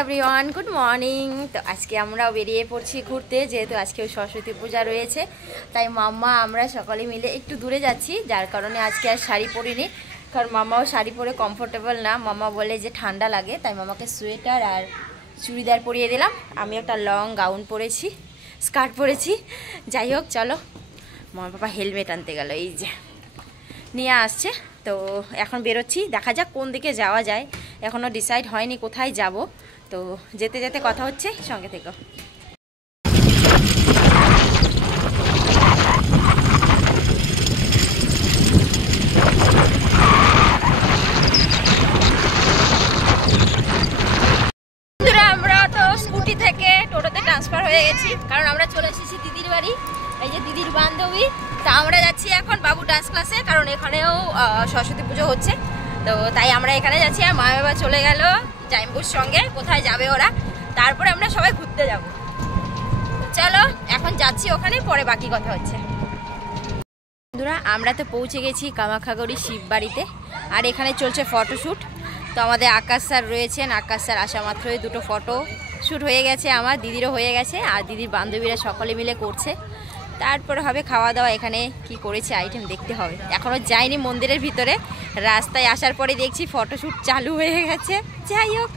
Everyone, good morning. তো আজকে আমরা বেরিয়ে পড়ছি ঘুরতে, যেহেতু আজকে সরস্বতী পূজা রয়েছে, তাই মাম্মা আমরা সকলে মিলে একটু দূরে যাচ্ছি, যার কারণে আজকে আর শাড়ি পরিনি, কারণ মাম্মাও শাড়ি পরে কমফোর্টেবল না। মাম্মা বলে যে ঠান্ডা লাগে, তাই মামাকে সোয়েটার আর চুড়িদার পরিয়ে দিলাম। আমি একটা লং গাউন পরেছি, স্কার্ট পরেছি। যাই হোক, চলো। মামা বাবা হেলমেট আনতে গেল, এই যে নিয়ে আসছে। তো এখন বেরোচ্ছি, দেখা যাক কোন দিকে যাওয়া যায়, এখনও ডিসাইড হয়নি কোথায় যাব। তো যেতে যেতে কথা হচ্ছে, সঙ্গে থেকো। আমরা তো স্কুটি থেকে টোটোতে ট্রান্সফার হয়ে গেছি, কারণ আমরা চলে এসেছি দিদির বাড়ি। এই যে দিদির বান্ধবী। তা আমরা যাচ্ছি এখন বাবু ডান্স ক্লাসে, কারণ এখানেও সরস্বতী পুজো হচ্ছে। তো তাই আমরা এখানে যাচ্ছি, আর মা বাবা চলে গেল জাইম্বুর সঙ্গে, কোথায় যাবে ওরা, তারপরে আমরা সবাই ঘুরতে যাব। চলো এখন যাচ্ছি ওখানে, পরে বাকি কথা হচ্ছে। বন্ধুরা, আমরা তো পৌঁছে গেছি কামাখ্যাগড়ি শিব বাড়িতে, আর এখানে চলছে ফটোশ্যুট। তো আমাদের আকাশ স্যার রয়েছেন, আকাশ স্যার আসা মাত্রই দুটো ফটো শ্যুট হয়ে গেছে, আমার দিদিরও হয়ে গেছে, আর দিদির বান্ধবীরা সকলে মিলে করছে। তারপরে হবে খাওয়া দাওয়া। এখানে কি করেছে আইটেম দেখতে হবে, এখনও যাইনি মন্দিরের ভিতরে, রাস্তায় আসার পরে দেখছি ফটোশ্যুট চালু হয়ে গেছে। যাই হোক,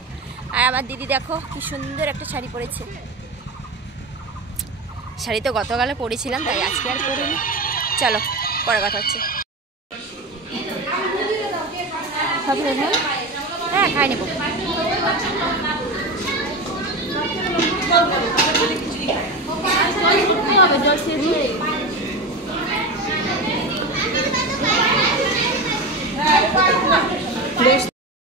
আর আমার দিদি দেখো কি সুন্দর একটা শাড়ি পরেছে। শাড়ি তো গতকালে পরেছিলাম, তাই আজকে আর পরিনি। চলো পরে কথা হচ্ছে। হ্যাঁ, খাই নেবো।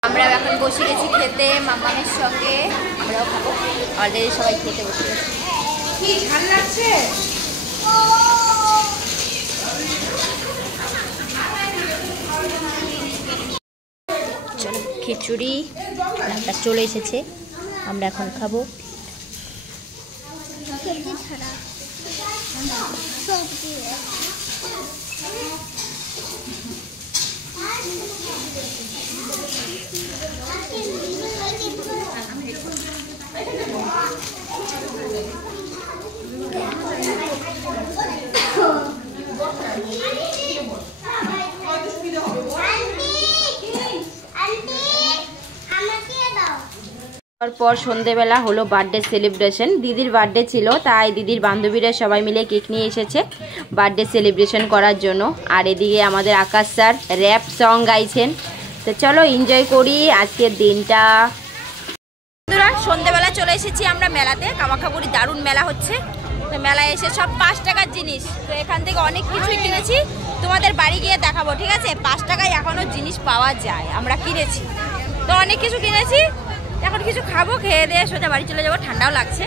আমরা এখন বসে গেছি খেতে মামামের সঙ্গে, আমরাও খাবো। অলরেডি সবাই খেতে বসে গেছি। কি ঝাল লাগছে। চলো, খিচুড়ি চলে এসেছে, আমরা এখন খাবো। তারপর সন্ধেবেলা হলো বার্থডে সেলিব্রেশন। দিদির বার্থডে ছিল, তাই দিদির বান্ধবীরা সবাই মিলে কেক নিয়ে এসেছে বার্থডে সেলিব্রেশন করার জন্য। আর এদিকে আমাদের আকাশ স্যার র্যাপ সং গাইছেন। তো চলো এনজয় করি আজকের দিনটা। বন্ধুরা, সন্ধেবেলা চলে এসেছি আমরা মেলাতে, কামাখ্যাগুড়ি দারুণ মেলা হচ্ছে। তো মেলায় এসে সব 5 টাকার জিনিস, তো এখান থেকে অনেক কিছুই কিনেছি, তোমাদের বাড়ি গিয়ে দেখাবো, ঠিক আছে? 5 টাকায় এখনও জিনিস পাওয়া যায়, আমরা কিনেছি। তো অনেক কিছু কিনেছি, এখন কিছু খাবো, খেয়ে দিয়ে সোজা বাড়ি চলে যাবো। ঠান্ডাও লাগছে,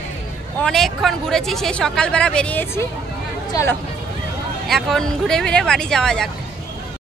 অনেকক্ষণ ঘুরেছি, সেই সকালবেলা বেরিয়েছি। চলো এখন ঘুরে ফিরে বাড়ি যাওয়া যাক।